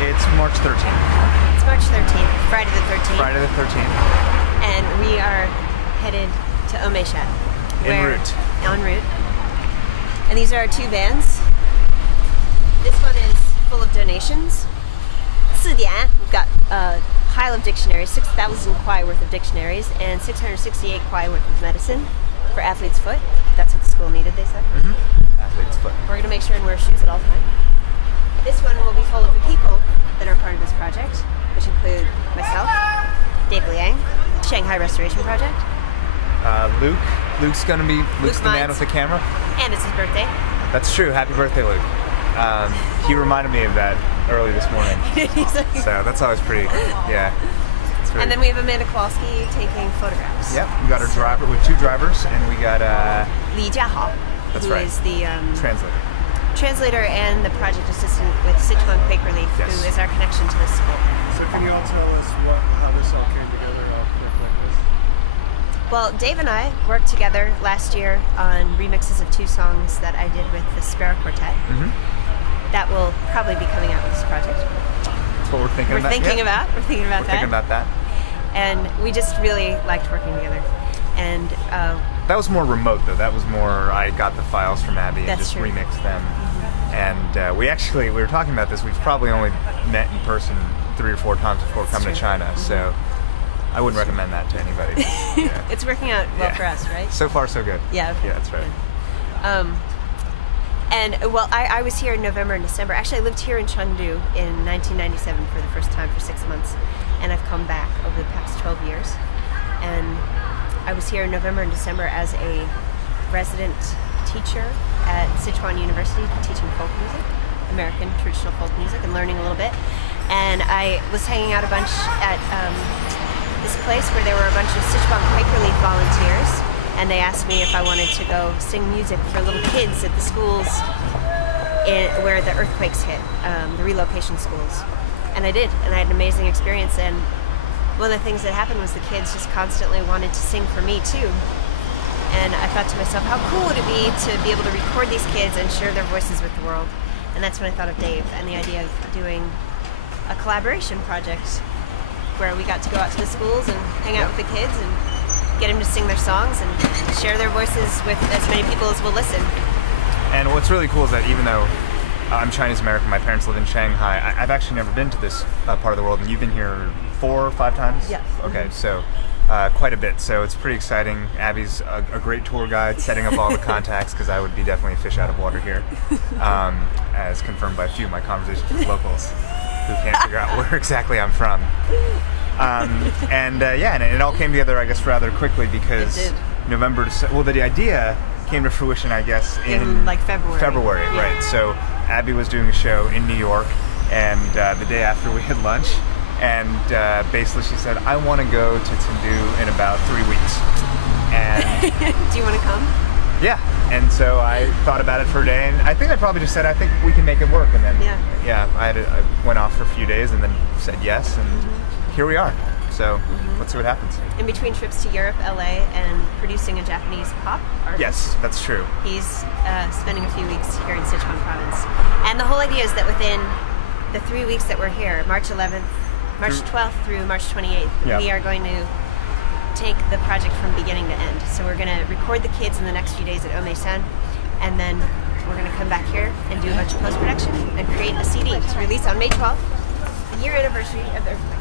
It's March 13th. It's March 13th, Friday the 13th. Friday the 13th. And we are headed to Omeishan. En route. En route. And these are our two vans. This one is full of donations. 4点. We've got a pile of dictionaries, 6,000 kwai worth of dictionaries, and 668 kwai worth of medicine for athlete's foot. That's what the school needed, they said. Athlete's foot. We're going to make sure and wear shoes at all times. This one will be full of the people that are part of this project, which include myself, Dave Liang, Shanghai Restoration Project. Luke's gonna be, Luke's the man with the camera. And it's his birthday. That's true, happy birthday, Luke. He reminded me of that early this morning. So that's always pretty, yeah. And then we have Amanda Kowalski taking photographs. Yep, we got our driver with two drivers, and we got Li Jiahao, that's who right. is the translator and the project assistant with Sichuan Quake Relief, yes. who is our connection to this school. So can you all tell us how this all came together and work like this? Well, Dave and I worked together last year on remixes of two songs that I did with the Sparrow Quartet. That will probably be coming out with this project. That's what we're thinking about. We're thinking about that. And we just really liked working together. And that was more remote, though. That was more, I got the files from Abby and just true. remixed them. And we were talking about this, we've probably only met in person 3 or 4 times before coming to China, so I wouldn't recommend that to anybody. Yeah. It's working out well for us, right? So far, so good. Yeah, okay. Yeah, that's right. And, well, I was here in November and December. Actually, I lived here in Chengdu in 1997 for the first time for 6 months, and I've come back over the past 12 years. And I was here in November and December as a resident teacher at Sichuan University, teaching folk music, American traditional folk music, and learning a little bit. And I was hanging out a bunch at this place where there were a bunch of Sichuan Quake Relief volunteers, and they asked me if I wanted to go sing music for little kids at the schools where the earthquakes hit, the relocation schools. And I did, and I had an amazing experience. And one of the things that happened was the kids just constantly wanted to sing for me too. And I thought to myself, how cool would it be able to record these kids and share their voices with the world? And that's when I thought of Dave and the idea of doing a collaboration project where we got to go out to the schools and hang out with the kids and get them to sing their songs and share their voices with as many people as will listen. And what's really cool is that even though I'm Chinese American, my parents live in Shanghai, I've actually never been to this part of the world, and you've been here 4 or 5 times? Yes. Okay, so quite a bit. So it's pretty exciting. Abby's a great tour guide, setting up all the contacts, because I would be definitely a fish out of water here, as confirmed by a few of my conversations with locals who can't figure out where exactly I'm from. And it all came together, I guess, rather quickly, because November, well, the idea came to fruition, I guess, in like February. Yeah. Right. So Abby was doing a show in New York, and the day after we had lunch, and basically she said, I want to go to Chengdu in about 3 weeks. And do you want to come? Yeah. And so I thought about it for a day, and I think I probably just said, I think we can make it work. And then I went off for a few days and then said yes, and here we are. So let's see what happens. In between trips to Europe, LA, and producing a Japanese pop artist. Yes, that's true. He's spending a few weeks here in Sichuan Province. And the whole idea is that within the 3 weeks that we're here, March 11th, March 12th through March 28th, we are going to take the project from beginning to end. So we're going to record the kids in the next few days at Omeishan, and then we're going to come back here and do a bunch of post-production and create a CD to release on May 12th, the year anniversary of the earthquake.